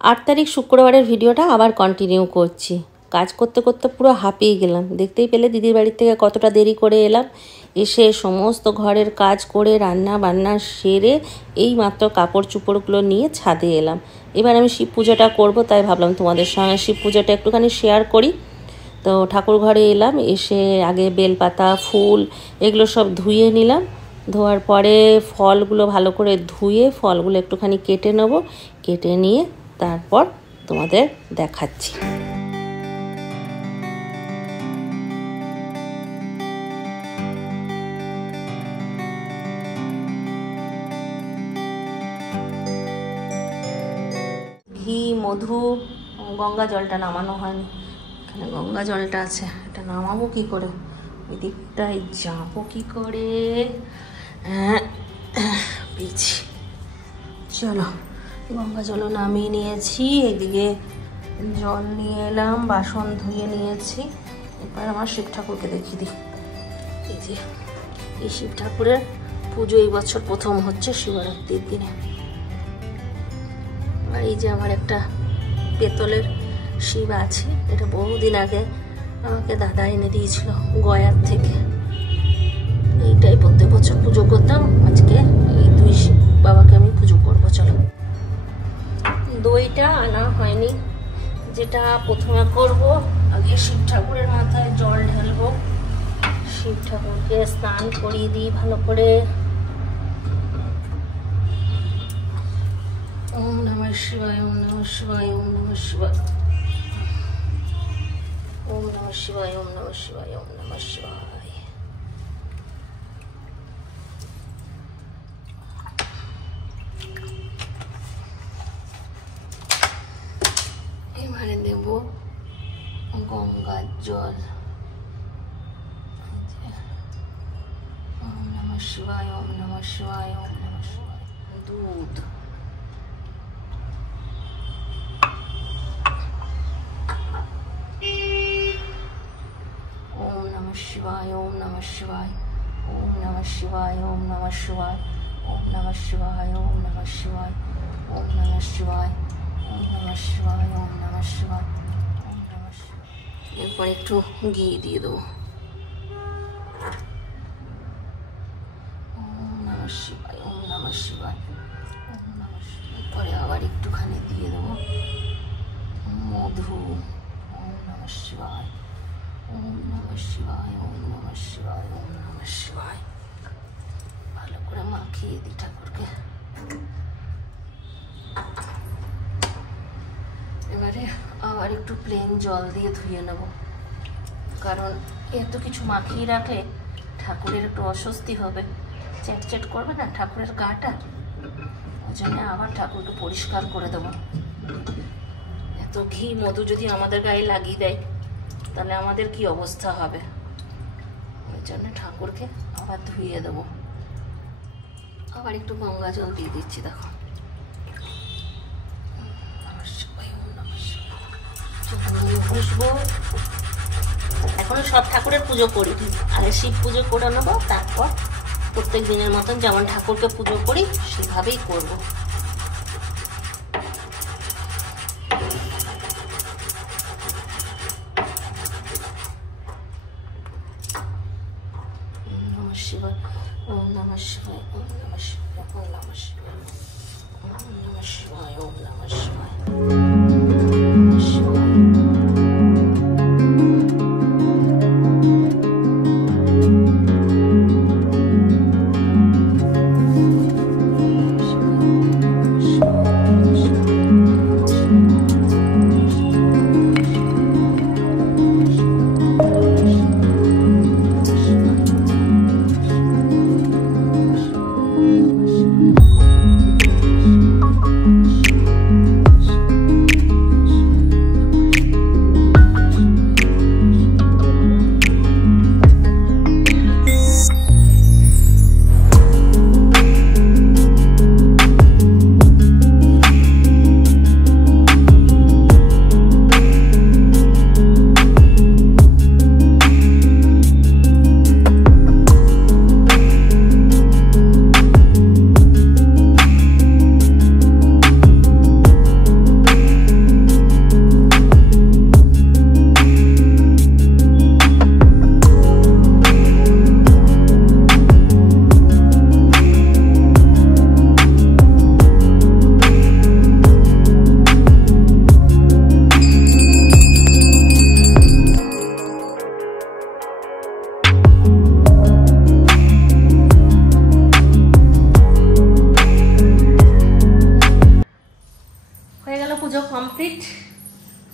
8 তারিখ শুক্রবারের ভিডিওটা আবার কন্টিনিউ করছি। কাজ করতে করতে পুরো হাঁপিয়ে গেলাম। দেখতেই পেলে দিদির বাড়ি থেকে কতটা দেরি করে এলাম। এসে সমস্ত ঘরের কাজ করে রান্না বান্না সেরে এই মাত্র কাপড় চোপড়গুলো নিয়ে ছাদে এলাম। এবার আমি শিব পুজোটা করবো, তাই ভাবলাম তোমাদের সঙ্গে শিব পুজোটা একটুখানি শেয়ার করি। তো ঠাকুর ঘরে এলাম, এসে আগে বেলপাতা ফুল এগুলো সব ধুয়ে নিলাম। ধোয়ার পরে ফলগুলো ভালো করে ধুয়ে ফলগুলো একটুখানি কেটে নেব, কেটে নিয়ে তারপর তোমাদের দেখাচ্ছি। ঘি মধু গঙ্গা জলটা নামানো হয়নি, এখানে গঙ্গা জলটা আছে, এটা নামাবো কি করে, ওই দিকটায় যাবো কি করে, পেয়েছি। চলো গঙ্গা জলও নামিয়ে নিয়েছি, এদিকে জল নিয়ে এলাম, বাসন ধুয়ে নিয়েছি। এবার আমার শিব ঠাকুরকে দেখিয়ে দিই। এই যে এই শিব ঠাকুরের পুজো এই বছর প্রথম হচ্ছে শিবরাত্রির দিনে। আর এই যে আমার একটা পেতলের শিব আছে, এটা বহুদিন আগে আমাকে দাদা এনে দিয়েছিল গয়ার থেকে। এইটাই প্রত্যেক বছর পুজো করতাম, আজকে এই দুই শিব বাবাকে আমি পুজো করবো। চলো, দইটা আনা হয়নি, যেটা প্রথমে করব আগে শিব ঠাকুরের মাথায় জল ঢালবো, শিব ঠাকুরকে স্নান করিয়ে দিই ভালো করে। ওম নমঃ শিবায়, ওম নমঃ শিবায়, ওম নমঃ শিবায়, ওম নমঃ শিবায়, ওম নমঃ শিবায়, ওম নমঃ শিবায়। এবারে দেব গঙ্গার জল। ওম নমঃ শিবায়, ওম নমঃ শিবায়, ওম নমঃ শিবায়। দুধ, ওম নমঃ শিবায়, ওম নমঃ শিবায়, ওম নমঃ শিবায়, ওম নমঃ শিবায়, ওম নমঃ শিবায়, ওম নমঃ শিবায়, ওম নমঃ শিবায়, ওম নমঃ শিবায়, ওম নমঃ শিবায়, ওম নমঃ শিবায়। এরপর একটু ঘি দিয়ে দেবো। ওম নমঃ শিবায়, ওম নমঃ শিবায়, ওম নমঃ শিবায়। পরে আবার একটুখানি দিয়ে দেবো মধু। ওম নমঃ শিবায়, ওম নমঃ শিবায়, ওম নমঃ শিবায়, ওম নমঃ শিবায়। ভালো করে মাখিয়ে দিই ঠাকুরকে। এবারে আবার একটু প্লেন জল দিয়ে ধুয়ে নেব, কারণ এত কিছু মাখিয়ে রাখলে ঠাকুরের একটু অস্বস্তি হবে, চ্যাটচ্যাট করবে না ঠাকুরের গাটা, ওই জন্য আবার ঠাকুরকে পরিষ্কার করে দেবো। এত ঘি মধু যদি আমাদের গায়ে লাগিয়ে দেয় তাহলে আমাদের কি অবস্থা হবে, ওই জন্য ঠাকুরকে আবার ধুয়ে দেবো। আবার একটু গঙ্গা জল দিয়ে দিচ্ছি, দেখো। বসবো, এখনো সব ঠাকুরের পুজো করি, আগে শিব পুজো করে নেবো, তারপর প্রত্যেক দিনের মতন যেমন ঠাকুরকে পুজো করি সেভাবেই করবো। শিবায়, ওম নমঃ শিবায়, ওম নমঃ শিবায়, ওম নমঃ শিবায়, ওম নমঃ শিবায়, ওম নমঃ শিবায়। হয়ে গেল পুজো কমপ্লিট।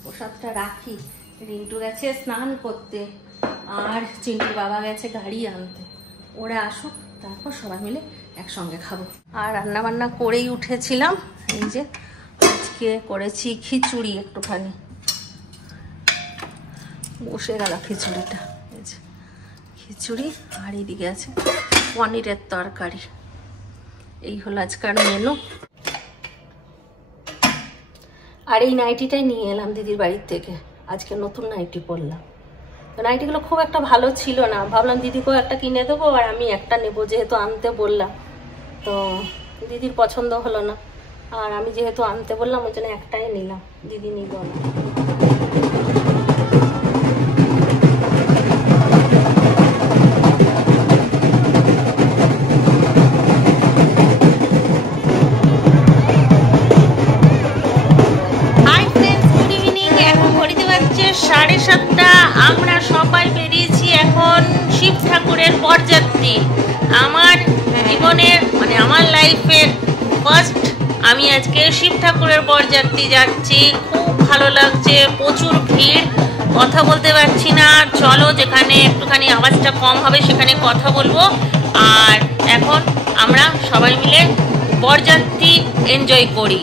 প্রসাদটা রাখি। রিন্টু গেছে স্নান করতে আর চিন্টুর বাবা গেছে গাড়ি আনতে। ওরা আসুক তারপর সবাই মিলে একসঙ্গে খাবো। আর রান্না বান্না করেই উঠেছিলাম। এই যে আজকে করেছি খিচুড়ি, একটুখানি বসে গেল খিচুড়িটা। এই যে খিচুড়ি আর এইদিকে আছে পনিরের তরকারি। এই হলো আজকার মেনু। আর এই নাইটিটাই নিয়ে এলাম দিদির বাড়ির থেকে। আজকে নতুন নাইটি পরলাম। তো নাইটিগুলো খুব একটা ভালো ছিল না, ভাবলাম দিদিকেও একটা কিনে দেবো আর আমি একটা নেবো, যেহেতু আনতে বললাম। তো দিদির পছন্দ হলো না, আর আমি যেহেতু আনতে বললাম ওই জন্য একটাই নিলাম, দিদি নিল না। আমরা সবাই বেরিয়েছি এখন শিব ঠাকুরের বরযাত্রী। আমার জীবনের মানে আমার লাইফের ফার্স্ট আমি আজকে শিব ঠাকুরের বরযাত্রী যাচ্ছি। খুব ভালো লাগছে, প্রচুর ভিড়, কথা বলতে পারছি না। চলো যেখানে একটুখানি আওয়াজটা কম হবে সেখানে কথা বলবো। আর এখন আমরা সবাই মিলে বরযাত্রী এনজয় করি।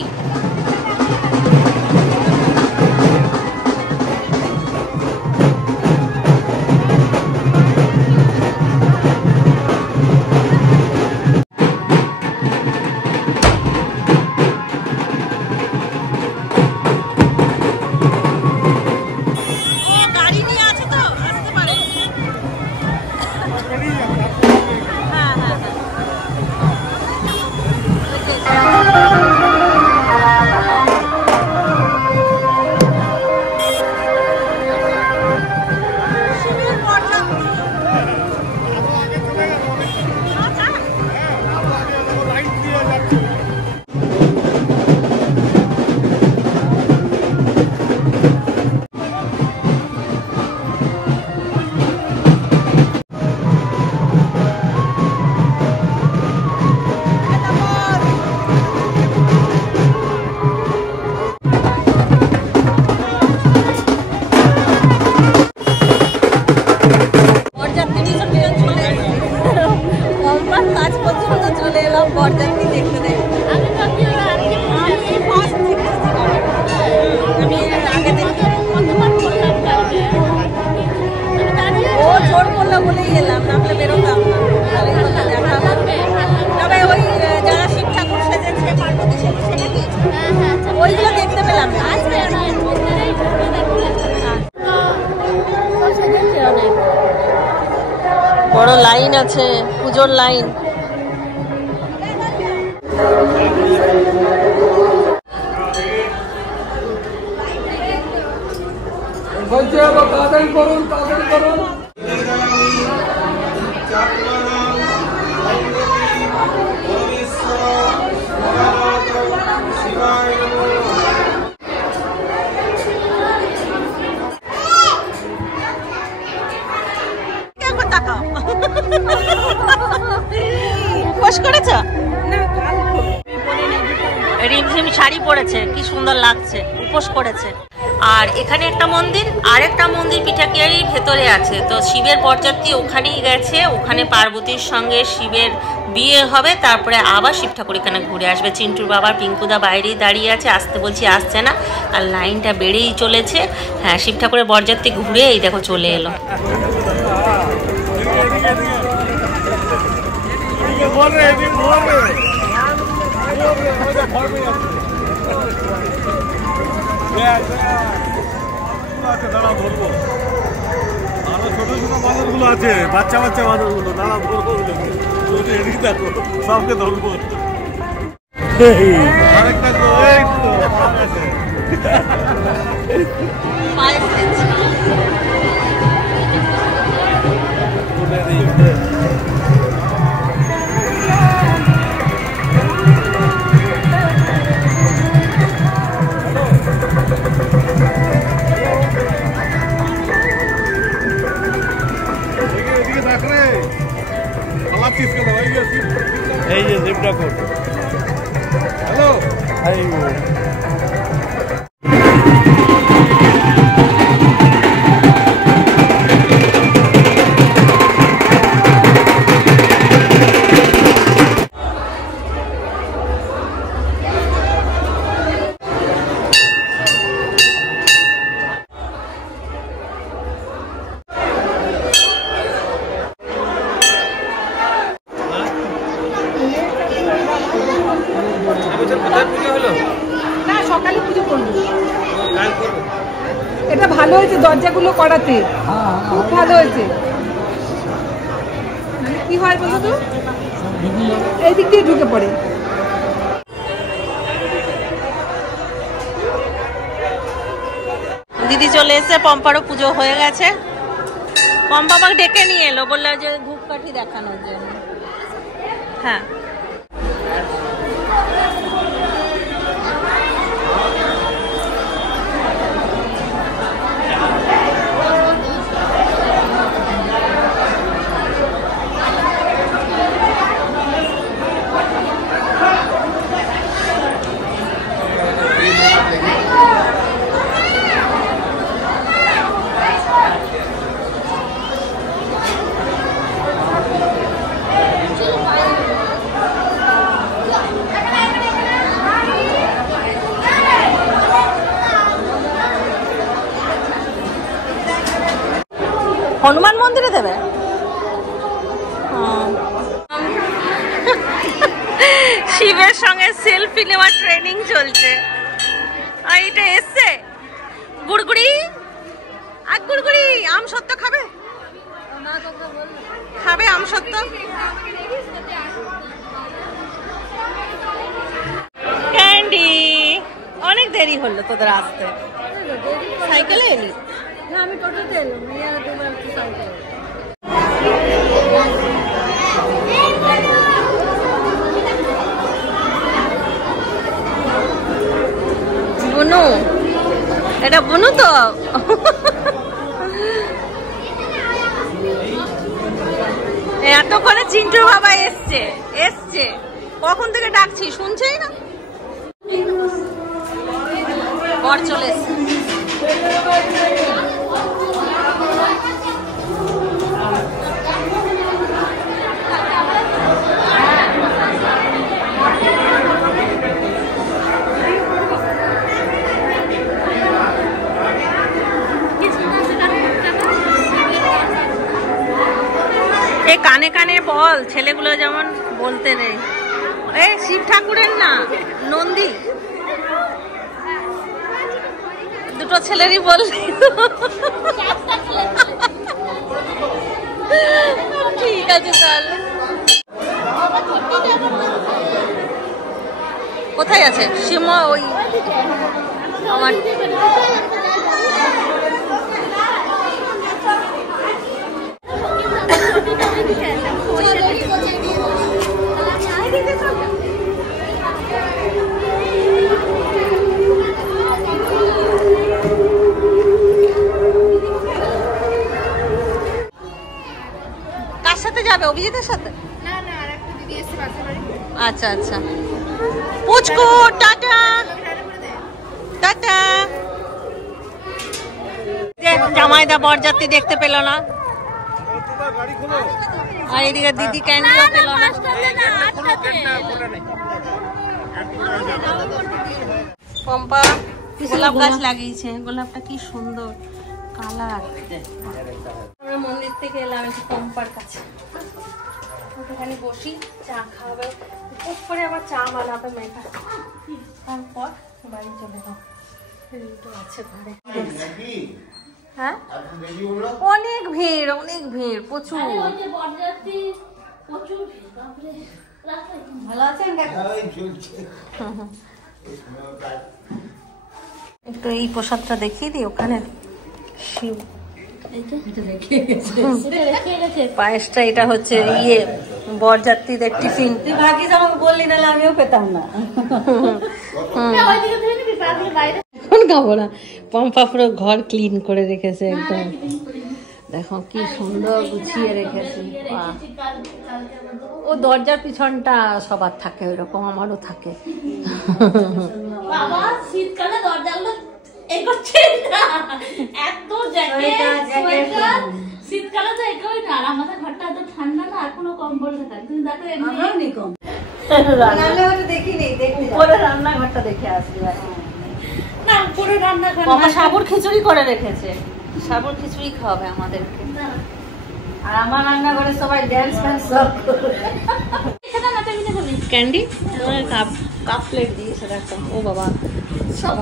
বড় লাইন আছে, পুজোর লাইন। তাড়াতাড়ি করুন, তাড়াতাড়ি করুন। রিমঝিম শাড়ি পরেছে, কি সুন্দর লাগছে, উপোস করেছে। আর এখানে একটা মন্দির, আর একটা মন্দির পিঠাকিয়ারির ভেতরে আছে। তো শিবের বরযাত্রী ওখানেই গেছে, ওখানে পার্বতীর সঙ্গে শিবের বিয়ে হবে, তারপরে আবার শিব ঠাকুর এখানে ঘুরে আসবে। চিন্টুর বাবার পিঙ্কুদা বাইরেই দাঁড়িয়ে আছে, আসতে বলছি আসছে না, আর লাইনটা বেড়েই চলেছে। হ্যাঁ, শিব ঠাকুরের বরযাত্রী ঘুরে এই দেখো চলে এলো। দাঁড়া ধরবো, আরো ছোট ছোট বাঁদরগুলো আছে, বাচ্চা বাচ্চা বাঁদরগুলো, দাঁড়া ধরবো, এদিকে দেখো, সবকে ধরবো। আরেকটা এই যে জিপটা কোড। হ্যালো, ভালো হয়েছে দরজাগুলো করাতে, খুব ভালো হয়েছে। কি হয় বলো তো, এই দিক দিয়ে ঢুকে পড়ে। দিদি চলে এসে, পম্পারও পুজো হয়ে গেছে। পম্পা আমাকে ডেকে নিয়ে এলো, বললো যে ধূপকাঠি দেখানোর জন্য। হ্যাঁ হনুমান মন্দিরে দেবে। শিবের সঙ্গে সেলফি নেওয়ার ট্রেনিং চলছে। আর এটা এসছে গুড়গুড়ি, আর গুড়গুড়ি আম সত্য খাবে, খাবে আম সত্য। ক্যান্ডি, অনেক দেরি হলো তোদের আসতে। সাইকেলে এলি? আমি টোটোতে এলাম, সাইকেল। বুনু, এটা বুনু তো। এতক্ষণে চিন্টুর বাবা এসছে, এসছে কখন থেকে ডাকছি, শুনছেই না। বর চলে এসছে। কানে কানে বল, ছেলেগুলো যেমন বলতে নেই। এ শিব ঠাকুরের না, নন্দী, দুটো ছেলেরই বললি। ঠিক আছে তাহলে। কোথায় আছে শিম? ওই আমার কার সাথে যাবে? অভিজিতের সাথে? আচ্ছা আচ্ছা। পুচকু টাটা টাটা। জামাইদা বরযাত্রী দেখতে পেল না, আর এদিকে দিদি ক্যান্ডিও পেল না। পম্পা গোলাপ গাছ লাগিয়েছে, গোলাপটা কি সুন্দর কালার। আমরা মন্দির থেকে এলাম একটু পম্পার কাছে, ওখানে বসি, চা খাওয়াবে, খুব করে আবার চা বানাবে মেয়েটা, তারপর বাড়ি চলে যাবো। আছে ঘরে। হ্যাঁ অনেক ভিড়, অনেক ভিড়, প্রচুর। ভালো আছেন? একটু এই প্রসাদটা দেখিয়ে দিই, ওখানে শিব পায়েসটা, এটা হচ্ছে ইয়ে বরযাত্রীদের টিফিন। তুই ভাগিস, আমাকে বললি না, আমিও পেতাম না। খাবো না। পম্পা পুরো ঘর ক্লিন করে রেখেছে একদম, দেখো কি সুন্দর গুছিয়ে রেখেছে। ও দরজার পিছনটা সবার থাকে ওইরকম, আমারও থাকে। বাবা শীতকালে দরজাগুলো শীতকালে তো একই না, আর আমাদের ঘরটা এত ঠান্ডা না, আর কোনো কম্বল থাকে। তুমি দেখো এমনি কম রান্নাঘরটা দেখে আসি না, পুরো রান্নাঘর। সাবুর খিচুড়ি করে রেখেছে, সাবুর খিচুড়ি খাওয়াবে আমাদেরকে। আর আমার রান্নাঘরে সবাই ড্যান্স ফ্যান্স সব ক্যান্ডি কাপ প্লেট দিয়েছে দেখো। ও বাবা, সব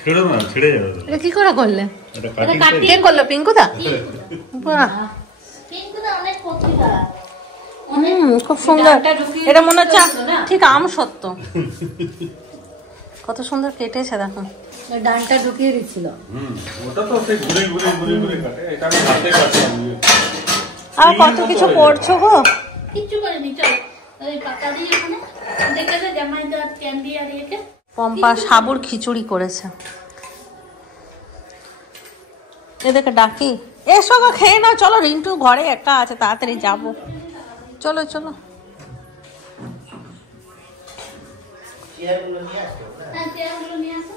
ছেড়ে না, ছেড়ে যাবে তো। এটা কি করে করলে? এটা কাটিং করে। কে করলো? পিঙ্কুদা? বাহ, কিন্তু না অনেক কচি করা। খুব সুন্দর। এটা মনে হচ্ছে ঠিক আম সত্য। কত সুন্দর কেটেছে দেখো। ডানটা ঢুকিয়ে দিচ্ছিল। ওটা তো সেই ঘুরে ঘুরে ঘুরে ঘুরে কাটে, এটা আমি হাতে কাটছি। আর কত কিছু করছো গো। কিচ্ছু করেনি, চল ওই পাতা দিয়ে ওখানে দেখে দে জামাইদার ক্যান্ডি আর একে। পম্পা সাবুর খিচুড়ি করেছে। এদেরকে ডাকি, এসো গো খেয়ে নাও, চলো রিন্টু ঘরে একা আছে, তাড়াতাড়ি যাবো, চলো চলো। হ্যাঁ, চেয়ারগুলো নিয়ে আসো।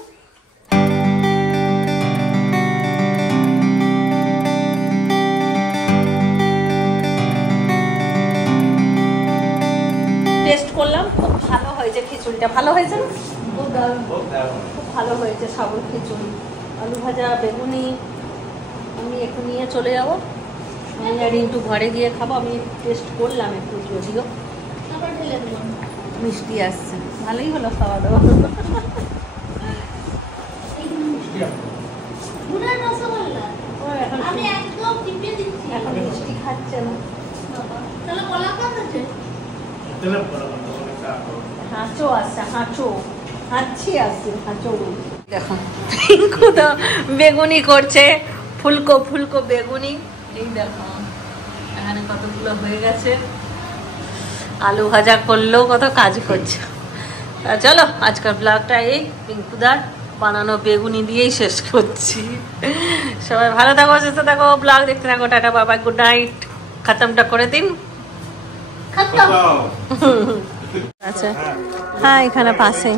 টেস্ট করলাম, খুব ভালো হয়েছে খিচুড়িটা। ভালো হয়েছে না? খুব ভালো হয়েছে সাবুর খিচুড়ি। আলু ভাজা, বেগুনি। আমি একটু নিয়ে চলে যাবো, আমি আর রিন্টু ঘরে গিয়ে খাবো। আমি টেস্ট করলাম একটু, যদিও তারপর ঢেলে দেবো। মিষ্টি আসছে, ভালোই হলো খাওয়া দাওয়া। গুড়ের রসগোল্লা ও এখন আমি একদম টিপিয়ে দিচ্ছি। এখন মিষ্টি খাচ্ছে না। তাহলে কলা কাপ আছে? হাঁচো আসছে, হাঁচি আসছে, হাঁচো। দেখো পিঙ্কু তো বেগুনি করছে, ফুলকো ফুলকো বেগুনি। এই দেখো এখানে কতগুলো হয়ে গেছে। আলু ভাজা করলেও কত কাজ করছে। চলো আজকের ব্লগটা এই পিঙ্কুদার বানানো বেগুনি দিয়েই শেষ করছি। সবাই ভালো থাকো, সুস্থ থাকো, ব্লগ দেখতে থাকো। টাটা বাবা, গুড নাইট। খতমটা করে দিন। খতম। আচ্ছা হ্যাঁ, এখানে পাশে